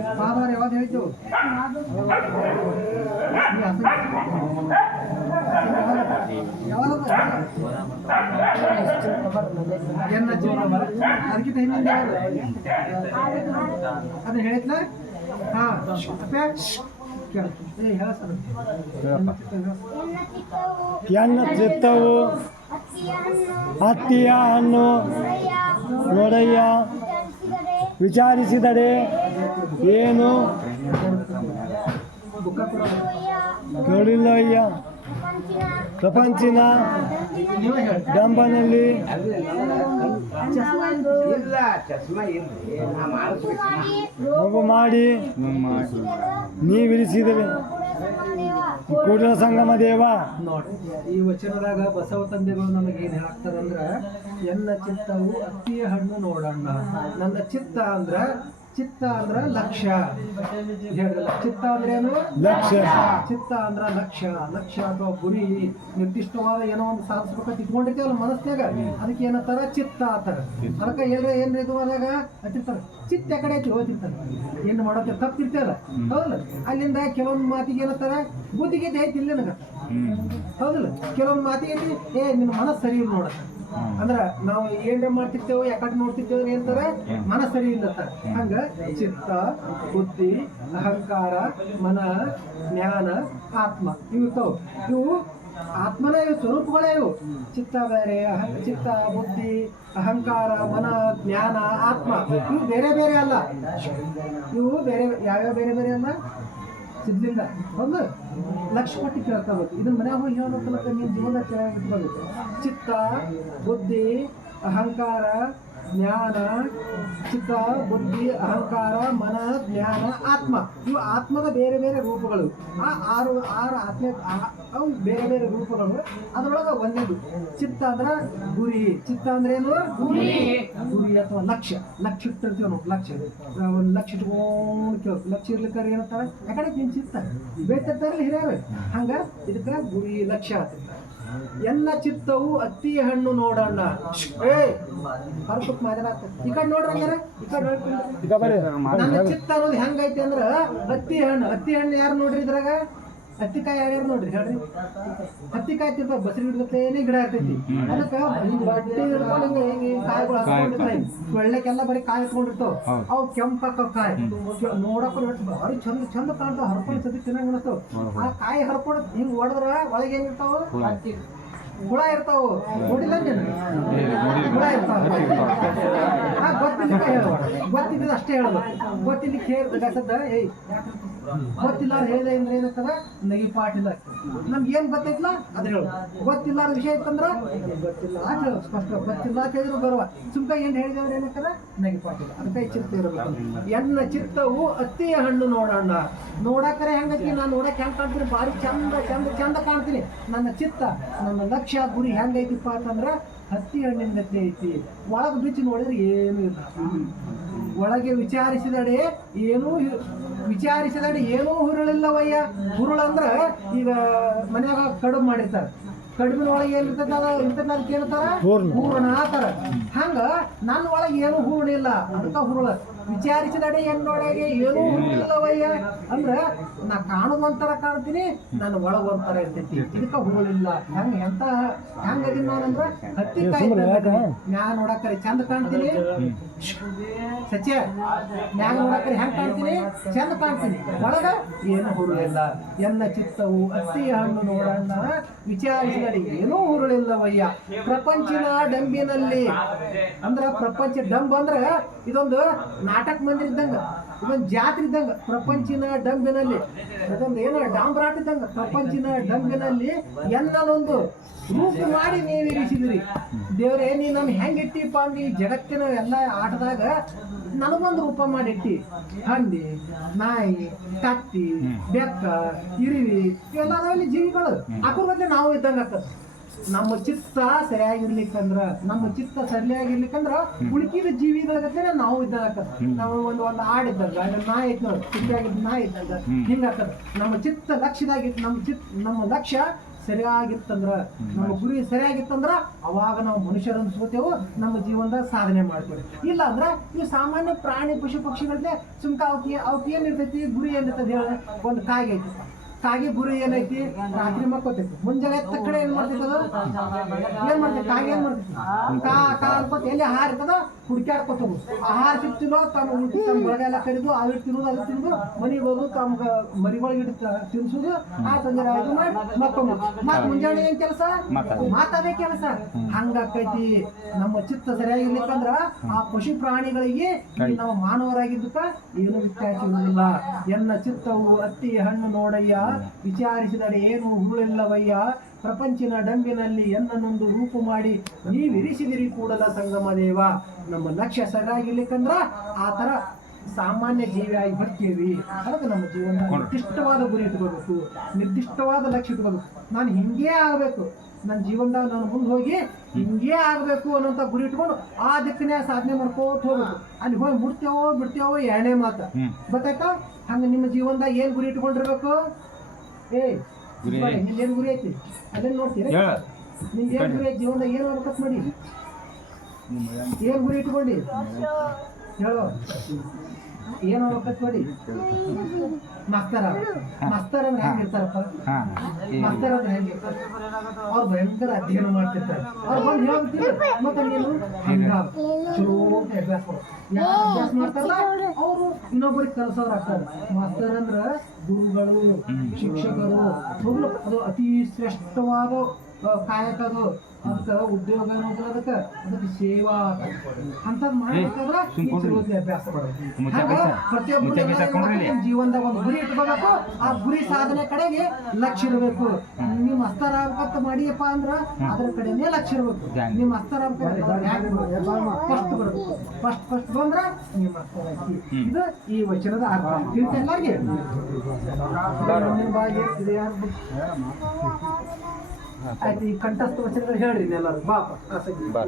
ಯಾವಾಗ ಹೇಳಿತು ಎನ್ನ ಜೀವನ ಹಾ ಚಿತ್ತವು ಅತ್ತಿಯ ಹಣ್ಣು ನೋಡಯ್ಯ ವಿಚಾರಿಸಿದರೆ ಏನು? ಅಯ್ಯ ಪ್ರಪಂಚಿನ ಡಂಬನಲ್ಲಿ. ಮಗು ಮಾಡಿ. ನೀವಿರಿಸಿದರೆ. ಕೂಡಲ ಸಂಗಮ ದೇವ. ನೋಡಿ, ಈ ವಚನದಾಗ ಬಸವ ತಂದೆಗಳು ನಮಗೆ ಏನ್ ಹೇಳ್ತಾರಂದ್ರೆ ಎನ್ನ ಚಿತ್ತವು ಅತ್ತಿಯ ಹಣ್ಣು ನೋಡಣ್ಣ. ನನ್ನ ಚಿತ್ತ ಅಂದ್ರ ಚಿತ್ತ ಅಂದ್ರ ಲಕ್ಷ್ಯ ಹೇಳಿದಲ್ಲ ಚಿತ್ತ ಅಂದ್ರೇನು ಲಕ್ಷ್ಯ. ಚಿತ್ತ ಅಂದ್ರ ಲಕ್ಷ. ಲಕ್ಷ್ಯ ಅಥವಾ ಗುರಿ ನಿರ್ದಿಷ್ಟವಾದ ಏನೋ ಒಂದು ಸಾಧಿಸ್ಬೇಕಂತ ಇಟ್ಕೊಂಡಿರ್ತೇವಲ್ಲ ಮನಸ್ನ್ಯಾಗ ಅದಕ್ಕೆ ಏನಂತಾರ? ಚಿತ್ತ ಆತರ ಅದಕ್ಕೆ ಏನ್ರ ಏನ್ರ ಇದು ಅದಾಗ ಅಂತಿರ್ತಾರ. ಚಿತ್ತ ಕಡೆ ಐತಿ ಹೋಗ್ತಿರ್ತಾರ. ಏನು ಮಾಡೋಕೆ ತಪ್ಪಿರ್ತೇವಲ್ಲ? ಹೌದಲ್ಲ? ಅಲ್ಲಿಂದ ಕೆಲವೊಂದು ಮಾತಿಗೆ ಏನಂತಾರ? ಬುದ್ಧಿಗೆ ಐತಿ ಇಲ್ಲ ನನಗ. ಹೌದಲ್ಲ? ಕೆಲವೊಂದು ಮಾತಿಗೆ ಏ ನಿನ್ನ ಮನಸ್ಸು ಸರಿ ಇಲ್ಲ ನೋಡ ಅಂದ್ರ ನಾವು ಏನ್ ಮಾಡ್ತಿರ್ತೇವೆ ಯಾಕಡೆ ನೋಡ್ತಿರ್ತೇವೆ ಏನಂತಾರ ಮನ ಸರಿ ಇಲ್ಲ ಅಂತಾರ. ಹಂಗ ಚಿತ್ತ ಬುದ್ಧಿ ಅಹಂಕಾರ ಮನ ಜ್ಞಾನ ಆತ್ಮ ಇವು ಇವು ಆತ್ಮನ ಇವು ಸ್ವರೂಪಗಳೇ ಇವು. ಚಿತ್ತ ಬೇರೆ ಅಹಂ ಚಿತ್ತ ಬುದ್ಧಿ ಅಹಂಕಾರ ಮನ ಜ್ಞಾನ ಆತ್ಮ ಇವು ಬೇರೆ ಬೇರೆ ಅಲ್ಲ. ಇವು ಬೇರೆ ಯಾವ್ಯಾವ ಬೇರೆ ಬೇರೆ ಅಲ್ಲ ಸಿದ್ಲಿಂಗ ಹೌದು ಲಕ್ಷ ಕೊಟ್ಟು ಕೇಳ್ಕೋಬೇಕು ಇದನ್ನ ಮನ್ಯಾಗ ಹೋಗಿ ಹೇಳ್ಬೇಕಲ್ಲ ನಿಮ್ಮ ಜೀವನ ಚೆನ್ನಾಗಿ ಕೇಳಬೇಕು ಚಿತ್ತ, ಬುದ್ಧಿ, ಅಹಂಕಾರ ಜ್ಞಾನ ಚಿತ್ತ ಬುದ್ಧಿ ಅಹಂಕಾರ ಮನ ಜ್ಞಾನ ಆತ್ಮ. ಇವು ಆತ್ಮದ ಬೇರೆ ಬೇರೆ ರೂಪಗಳು. ಆ ಆರು ಆರು ಆತ್ಮ ಅವು ಬೇರೆ ಬೇರೆ ರೂಪಗಳು. ಅದರೊಳಗೆ ಒಂದೇದು. ಚಿತ್ತ ಅಂದ್ರೆ ಗುರಿ. ಚಿತ್ತ ಅಂದ್ರೆ ಏನು? ಗುರಿ. ಗುರಿ ಅಥವಾ ಲಕ್ಷ್ಯ. ಲಕ್ಷ ಇಟ್ಟಿರ್ತೀವಿ ನಾವು. ಲಕ್ಷ್ಯ. ಒಂದು ಲಕ್ಷ್ಯ ಇಟ್ಕೊಂಡು ಕೇಳ್ ಲಕ್ಷ್ಯ ಇರ್ಲಿಕ್ಕಾರೆ ಏನಂತಾರೆ? ಯಾಕಡೆ ನಿನ್ ಚಿತ್ತ ಬೇಯ್ತಿರ್ತಾರಲ್ಲ ಹಿರಿಯರು. ಹಂಗ ಇದಕ್ಕೆ ಗುರಿ ಲಕ್ಷ್ಯ ಆತ ಎಲ್ಲ ಚಿತ್ತವು ಅತ್ತಿ ಹಣ್ಣು ನೋಡಣ್ಣ ಏ ಮಾತಾಡತ್ತ ಈ ಕಡೆ ನೋಡ್ರಿ ಹಂಗಾರ ಈ ಕಡೆ ನೋಡ್ರಿ ನನ್ನ ಚಿತ್ತ ಅನ್ನೋದು ಹೆಂಗೈತಿ ಅಂದ್ರ ಅತ್ತಿ ಹಣ್ಣು. ಅತ್ತಿ ಹಣ್ಣು ಯಾರು ನೋಡ್ರಿ ಇದ್ರಾಗ? ಹತ್ತಿಕಾಯಿ ಯಾರ್ಯಾರು ನೋಡ್ರಿ? ಹೇಳ್ರಿ. ಹತ್ತಿಕಾಯಿ ತಿರ್ಪ ಬಸರಿ ಹಿಡಿದೇನೆ ಗಿಡ ಇರ್ತೈತಿ. ಅದಕ್ಕ ಹಿಂಗ್ ಬಟ್ಟೆ ಹಿಡ್ಕೊಂಡ್ ಹಿಂಗ ಹಿಂಗ್ ಹಿಂಗ್ ಕಾಯಿಗಳು ಒಳ್ಳೆಕೆಲ್ಲ ಬರೀ ಕಾಯಿ ಹಾಕೊಂಡಿರ್ತಾವ ಅವು ಕೆಂಪಾಕವ್ ಕಾಯಿ. ನೋಡಕ್ಕೂ ನೋಡಿ ಭಾರಿ ಚಂದ ಚಂದ ಕಾಣ್ತಾವ. ಹರ್ಕೊಂಡು ಸತಿ ಚೆನ್ನಾಗಿ ಅನಿಸ್ತಾವ. ಆ ಕಾಯಿ ಹರ್ಕೊಂಡು ಹಿಂಗ್ ಹೊಡೆದ್ರ ಒಳಗೆ ಏನಿರ್ತಾವ ಹುಳ. ಇರ್ತಾವ. ನೋಡಿಲ್ಲ ಹುಳ ಇರ್ತಾವ. ಗೊತ್ತಿದ್ದ ಗೊತ್ತಿದ್ದ ಅಷ್ಟೇ ಹೇಳೋದು ಗೊತ್ತಿಲ್ಲ ಕೇಳ್ದ ಏಯ್ ಗೊತ್ತಿಲ್ಲ ಹೇಳಿದೆ ಅಂದ್ರೆ ಏನಾಗ್ತದ? ನಗಿ ಪಾಟಿಲ್ಲ ನಮ್ಗೆ ಏನ್ ಗೊತ್ತೈತ್ಲ ಅದ್ ಹೇಳು. ಗೊತ್ತಿಲ್ಲ ವಿಷಯ ಇತ್ತಂದ್ರ? ಗೊತ್ತಿಲ್ಲ ಹೇಳು, ಸ್ಪಷ್ಟ. ಗೊತ್ತಿಲ್ಲ ಅಂತ ಹೇಳಿದ್ರು ಬರುವ. ಸುಮ್ಕ ಏನ್ ಹೇಳಿದವ್ರು ಏನಂತಾರ ನಗಿ ಪಾಟಿಲ್ಲ ಅದಕ್ಕೆ ಚಿತ್ತ ಇರಬೇಕು. ಎನ್ನ ಚಿತ್ತವು ಅತ್ತಿಯ ಹಣ್ಣು ನೋಡೋಣ. ನೋಡಕರೆ ಹೆಂಗತಿ? ನಾನು ನೋಡಕ್ ಹೆಂಗ್ ಕಾಣ್ತೀನಿ? ಬಾರಿ ಚಂದ ಚಂದ ಚಂದ ಕಾಣ್ತೀನಿ. ನನ್ನ ಚಿತ್ತ, ನನ್ನ ಲಕ್ಷ್ಯ, ಗುರಿ ಹೆಂಗೈತಿಪ್ಪ ಅಂತಂದ್ರ ಹತ್ತಿ ಹಣ್ಣಿನ ಗತಿ ಐತಿ. ಒಳಗ್ ಬಿಚ್ಚಿ ನೋಡಿದ್ರೆ ಏನು ಇಲ್ಲ. ಒಳಗೆ ವಿಚಾರಿಸಿದಡೆ ಏನೂ ವಿಚಾರಿಸಿದಡೆ ಏನೂ ಹುರುಳಿಲ್ಲವಯ್ಯ. ಹುರುಳು ಅಂದ್ರೆ ಈಗ ಮನ್ಯಾಗ ಕಡುಬು ಮಾಡಿರ್ತಾರೆ. ಕಡುಬಿನ ಒಳಗೆ ಏನಿರ್ತದ ಇರ್ತದ ಅದಕ್ಕೆ ಏನಂತಾರ ಹೂರ್ಣ. ಆತರ. ಹಂಗ ನನ್ನ ಒಳಗೆ ಏನು ಹೂರ್ಣ ಇಲ್ಲ ಅಂತ ಹುರುಳ. ವಿಚಾರಿಸಿದಡೆ ಎನ್ನೊಳಗೆ ಏನೂ ಹುರುಳಿಲ್ಲವಯ್ಯ. ಅಂದ್ರ ನಾ ಕಾಣೋದು ಒಂಥರ ಕಾಣ್ತೀನಿ ನನ್ನ ಒಳಗ ಒಂಥರ ಇರ್ತೈತಿ. ಇದಕ್ಕ ಹುರುಳಿಲ್ಲ. ಹಂಗ ಎಂತ ಹಂಗ ಅದೀನಿ ನಾನಂದ್ರ? ಹತ್ತಿ ನಾ ನೋಡಕ್ಕರೆ ಚಂದ ಕಾಣ್ತೀನಿ. ಸತ್ಯ, ಮ್ಯಾಗ ನೋಡಕ್ರೆ ಹೆಂಗೆ ಕಾಣ್ತೀನಿ? ಚಂದ ಕಾಣ್ತೀನಿ. ಒಳಗ ಏನು ಹುರುಳಿಲ್ಲ. ಎನ್ನ ಚಿತ್ತವು, ಅತ್ತಿ ಹಣ್ಣು ನೋಡಣ್ಣ. ವಿಚಾರಿಸಿದರೆ ಏನೂ ಹುರುಳಿಲ್ಲವಯ್ಯ. ಪ್ರಪಂಚಿನ ಡಂಬಿನಲ್ಲಿ. ಅಂದ್ರ ಪ್ರಪಂಚ ಡಂಬ್ ಅಂದ್ರ ಇದೊಂದು ನಾಟಕ ಮಂದಿರ ಇದ್ದಂಗ. ಇದೊಂದು ಜಾತ್ರೆ ಇದ್ದಂಗ, ಪ್ರಪಂಚಿನ ಡಂಬಿನಲ್ಲಿ, ಅದೊಂದು ಏನೋ ಡಾಂಬ್ರಾಟ್ ಇದ್ದಂಗ, ಪ್ರಪಂಚಿನ ಡಂಬಿನಲ್ಲಿ ಎಲ್ಲನೊಂದು ರೂಪ ಮಾಡಿ ನೀವು ಇರಿಸಿದ್ರಿ ದೇವ್ರೇ, ನೀ ನಮ್ಗೆ ಹೆಂಗೆ ಇಟ್ಟಿಪ್ಪ ಈ ಜಗತ್ತಿನ ಎಲ್ಲ ಆಟದಾಗ ನನಗೊಂದು ರೂಪ ಮಾಡಿಟ್ಟಿ. ಹಂದಿ, ನಾಯಿ, ಕತ್ತಿ, ಬೆಕ್ಕ, ಇರಿವಿ, ಇವೆಲ್ಲ ಜೀವಿಗಳು. ಅಕ್ರ ನಾವು ಇದ್ದಂಗ ನಮ್ಮ ಚಿತ್ತ ಸರಿಯಾಗಿರ್ಲಿಕ್ಕಂದ್ರ ನಮ್ಮ ಚಿತ್ತ ಸರಿಯಾಗಿರ್ಲಿಕ್ಕಂದ್ರ ಉಳ್ಕಿದ ಜೀವಿಗಳ ಜೊತೆ ನಾವು ಇದ್ದಾಗ ನಾವು ಒಂದು ಒಂದು ಆಡಿದ್ದಂಗ ಇದ್ದಾಗ ನಾಯಿ ಇದ್ದ ಚಿತ್ತಾಗಿದ್ದ ನಾಯಿ ಇದ್ದಾಗ ಹಿಂಗಾಗ್ತದ. ನಮ್ಮ ಚಿತ್ತ ಲಕ್ಷ್ಯದಾಗಿ ನಮ್ಮ ಚಿತ್ ನಮ್ಮ ಲಕ್ಷ್ಯ ಸರಿಯಾಗಿತ್ತಂದ್ರ ನಮ್ಮ ಗುರಿ ಸರಿಯಾಗಿತ್ತಂದ್ರ ಅವಾಗ ನಾವು ಮನುಷ್ಯರು ಅನ್ಸ್ಕೋತೇವು ನಮ್ಮ ಜೀವನದಾಗ ಸಾಧನೆ ಮಾಡ್ತೇವೆ. ಇಲ್ಲ ಅಂದ್ರ ಈ ಸಾಮಾನ್ಯ ಪ್ರಾಣಿ ಪಶು ಪಕ್ಷಿಗಳನ್ನೇ ಸುಮ್ಕ ಅವಕ್ಕೆ ಅವಕ್ಕೆ ಏನಿರ್ತೈತಿ ಗುರಿ ಏನಿರ್ತದೆ ಹೇಳ ಒಂದು ಕಾಯಿ ಐತಿ. ಕಾಗೆ ಬುರಿ ಏನೈತಿ? ರಾತ್ರಿ ಮಕ್ಕೋತೈತಿ. ಮುಂಜಾನೆ ಎದ್ದ ಕಡೆ ಏನ್ ಮಾಡ್ತೈತಿ ಅದು? ಏನ್ ಮಾಡ್ತೈತಿ? ಕಾಗೆ ಏನ್ ಮಾಡ್ತೈತಿ? ಕಾ ಕಾ ಅನ್ಕೋತ ಎಲ್ಲಿ ಆಹಾರ ಇರ್ತದ ಹುಡ್ಕ್ಯಾಡ್ಕೊತ. ಆಹಾರ ಸಿಗ್ತಿಲ್ಲೋ ತಮ್ಮ ಊಟ ತಮ್ಮ ಒಳಗೆಲ್ಲ ಕರಿದು ಅದು ತಿನ್ನೋದು ಅದು ತಿನ್ನೋದು ಮನೆಗೆ ಹೋದು ತಮ್ಗ ಮರಿಗಳಿಗೆ ತಿನ್ಸುದು. ಆ ತೊಂದರೆ ಇದು ಮಾಡಿ ಮತ್ ಮುಂಜಾನೆ ಏನ್ ಕೆಲಸ? ಮಾತಾಡೇ ಕೆಲಸ. ಹಂಗಾಕೈತಿ. ನಮ್ಮ ಚಿತ್ತ ಸರಿಯಾಗಿರ್ಲಿಕ್ಕಂದ್ರ ಆ ಪಶು ಪ್ರಾಣಿಗಳಿಗೆ ನಾವು ಮಾನವರಾಗಿದ್ದಕ್ಕ ಏನು ವ್ಯತ್ಯಾಸ ಇರುವುದಿಲ್ಲ ಎನ್ನ ಚಿತ್ತವು ಅತ್ತಿ ಹಣ್ಣು ನೋಡಯ್ಯ. ವಿಚಾರಿಸಿದರೆ ಏನು ಹುರುಳಿಲ್ಲವಯ್ಯ? ಪ್ರಪಂಚಿನ ಡಂಬಿನಲ್ಲಿ ಎನ್ನನೊಂದು ರೂಪು ಮಾಡಿ ನೀವಿರಿಸಿದಿರಿ ಕೂಡಲ ಸಂಗಮ ದೇವ. ನಮ್ಮ ಲಕ್ಷ್ಯ ಸರಿಯಾಗಿರ್ಲಿಕ್ಕಂದ್ರ ಆ ತರ ಸಾಮಾನ್ಯ ಜೀವಿಯಾಗಿ ಬರ್ತೀವಿ ಅದಕ್ಕೆ ನಮ್ಮ ಜೀವನ ನಿರ್ದಿಷ್ಟವಾದ ಗುರಿ ಇಟ್ಕೋಬೇಕು. ನಿರ್ದಿಷ್ಟವಾದ ಲಕ್ಷ್ಯ ಇಟ್ಕೋಬೇಕು. ನಾನು ಹಿಂಗೇ ಆಗ್ಬೇಕು. ನನ್ನ ಜೀವನದಾಗ ನಾನು ಮುಂದೆ ಹೋಗಿ ಹಿಂಗೇ ಆಗಬೇಕು ಅನ್ನೋಂಥ ಗುರಿ ಇಟ್ಕೊಂಡು ಆ ದಿಕ್ಕನೇ ಸಾಧನೆ ಮಾಡ್ಕೋತ ಹೋಗ್ಬೇಕು. ಅಲ್ಲಿ ಹೋಗಿ ಮುಡ್ತೇವೋ ಬಿಡ್ತೇವೋ ಎರಡನೇ ಮಾತ. ಗೊತ್ತಾಯ್ತಾ? ಹಂಗೆ ನಿಮ್ಮ ಜೀವನದಾಗ ಏನು ಗುರಿ ಇಟ್ಕೊಂಡಿರ್ಬೇಕು? ಏ ಏನು ಗುರಿ ಐತಿ? ಅದನ್ನ ನೋಡ್ತೀರಾ? ಹೇಳ. ನಿಮ್ದು ಏನ್ ಗುರಿ ಐತಿ? ಜೀವನದಾಗ ಏನು ಮಾಡಿ. ಏನು ಗುರಿ ಇಟ್ಕೊಂಡಿ? ಹೇಳೋ. ಏನ್ ಹೋಗ್ಬೇಕು ನೋಡಿ ಮಸ್ತರ ಮಾಸ್ತರ ಅಂದ್ರೆ ಹೆಂಗಿರ್ತಾರಪ್ಪ ಮಾಸ್ತರ ಅಂದ್ರೆ ಹೆಂಗ್ ಅವ್ರು ಭಯಂಕರ ಅಧ್ಯಯನ ಮಾಡ್ತಿರ್ತಾರೆ. ಅವ್ರು ಬಂದು ಮತ್ತೆ ನೀನು ಹಂಗ ಚಲೋ ಅಂತ ಅಭ್ಯಾಸ ಯಾರು ಅಭ್ಯಾಸ ಮಾಡ್ತಾರಲ್ಲ ಅವರು ಇನ್ನೊಬ್ಬರಿಗೆ ಕಲ್ಸೋರು ಆಗ್ತಾರೆ. ಮಾಸ್ತರ್ ಅಂದ್ರ ಗುರುಗಳು ಶಿಕ್ಷಕರು ಅದು ಅತಿ ಶ್ರೇಷ್ಠವಾದ ಆ, ಕಾಯಕ ಅದು. ಅದಕ್ಕೆ ಉದ್ಯೋಗ ಅನ್ನೋದು ಅದಕ್ಕೆ. ಅದಕ್ಕೆ ಸೇವಾ ಅಂತದ್ ಮಾಡ್ಬೇಕಾದ್ರೆ ಚಲೋತ್ನೆ ಅಭ್ಯಾಸ. ಪ್ರತಿಯೊಬ್ಬರು ಜೀವನದಾಗ ಒಂದು ಗುರಿ ಇಟ್ಕೋಬೇಕು. ಆ ಗುರಿ ಸಾಧನೆ ಕಡೆಗೆ ಲಕ್ಷ್ಯ ಇರಬೇಕು. ನಿಮ್ಮ ಅಸ್ತರ ಆಗ್ಬೇಕಂತ ಮಾಡಿಯಪ್ಪ ಅಂದ್ರ ಅದ್ರ ಕಡೆನೇ ಲಕ್ಷ್ಯ ಇರಬೇಕು. ನಿಮ್ಮ ಅಸ್ತರ ಫಸ್ಟ್ ಬರಬೇಕು. ಫಸ್ಟ್ ಫಸ್ಟ್ ಬಂದ್ರ ನಿಮ್ಮ ಅಸ್ತರ ಇದು ಈ ವಚನದ ಅರ್ಥ. ತಿಳಿತ ಎಲ್ಲರಿಗೆ? ಮುಂದಿನ ಬಾಗಿ ಇದು ಯಾರು ಆಯ್ತು ಈ ಕಂಠಸ್ಥ ವಚನಗಳು ಹೇಳ್ರಿ ಎಲ್ಲರೂ. ಬಾಪ ಬಾ.